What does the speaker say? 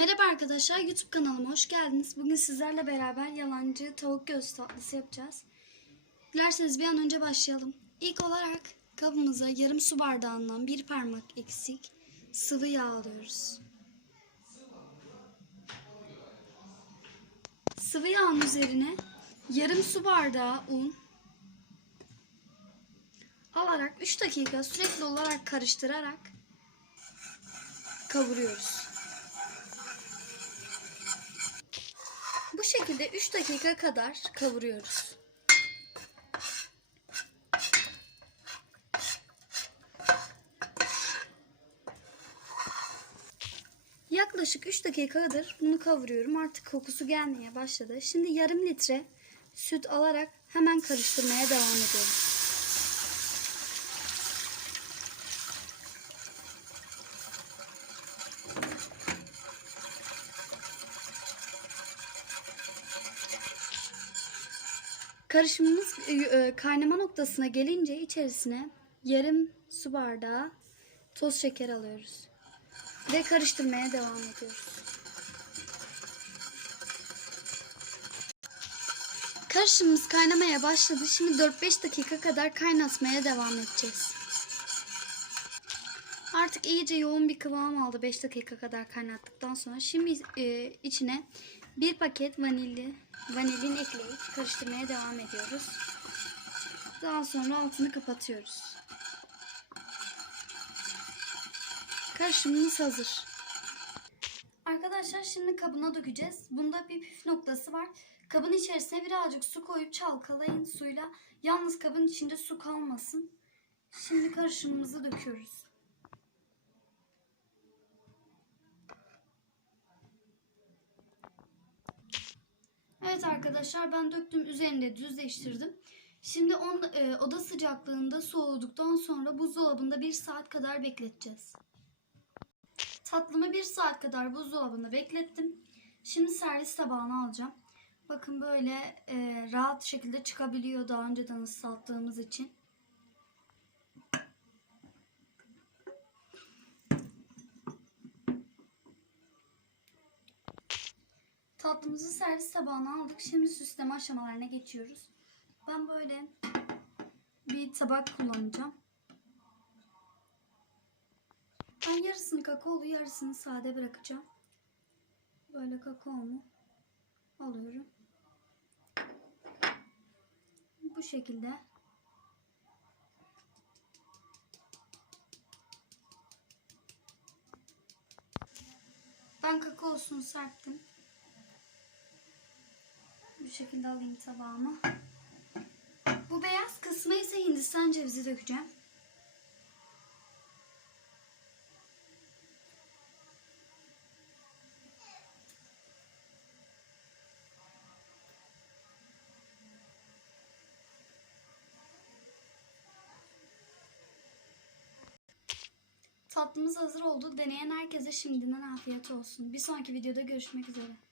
Merhaba arkadaşlar, YouTube kanalıma hoş geldiniz. Bugün sizlerle beraber yalancı tavuk göğsü tatlısı yapacağız. Dilerseniz bir an önce başlayalım. İlk olarak kabımıza yarım su bardağından bir parmak eksik sıvı yağ alıyoruz. Sıvı yağın üzerine yarım su bardağı un alarak 3 dakika sürekli olarak karıştırarak kavuruyoruz. Şekilde 3 dakika kadar kavuruyoruz. Yaklaşık 3 dakikadır bunu kavuruyorum. Artık kokusu gelmeye başladı. Şimdi yarım litre süt alarak hemen karıştırmaya devam ediyorum. Karışımımız e, e, kaynama noktasına gelince içerisine yarım su bardağı toz şeker alıyoruz. Ve karıştırmaya devam ediyoruz. Karışımımız kaynamaya başladı. Şimdi 4-5 dakika kadar kaynatmaya devam edeceğiz. Artık iyice yoğun bir kıvam aldı 5 dakika kadar kaynattıktan sonra. Şimdi e, içine bir paket vanilli, vanilin ekleyip karıştırmaya devam ediyoruz. Daha sonra altını kapatıyoruz. Karışımımız hazır. Arkadaşlar şimdi kabına dökeceğiz. Bunda bir püf noktası var. Kabın içerisine birazcık su koyup çalkalayın suyla. Yalnız kabın içinde su kalmasın. Şimdi karışımımızı döküyoruz. Evet arkadaşlar ben döktüm üzerinde düzleştirdim. Şimdi on, e, oda sıcaklığında soğuduktan sonra buzdolabında bir saat kadar bekleteceğiz. Tatlımı bir saat kadar buzdolabında beklettim. Şimdi servis tabağına alacağım. Bakın böyle e, rahat şekilde çıkabiliyor daha önceden ıslattığımız için. Tatlımızı servis tabağına aldık. Şimdi süsleme aşamalarına geçiyoruz. Ben böyle bir tabak kullanacağım. Ben yarısını kakaolu yarısını sade bırakacağım. Böyle kakaomu alıyorum. Bu şekilde. Ben kakaosunu serptim. Bu şekilde alayım tabağıma. Bu beyaz kısmı ise Hindistan cevizi dökeceğim. Tatlımız hazır oldu. Deneyen herkese şimdiden afiyet olsun. Bir sonraki videoda görüşmek üzere.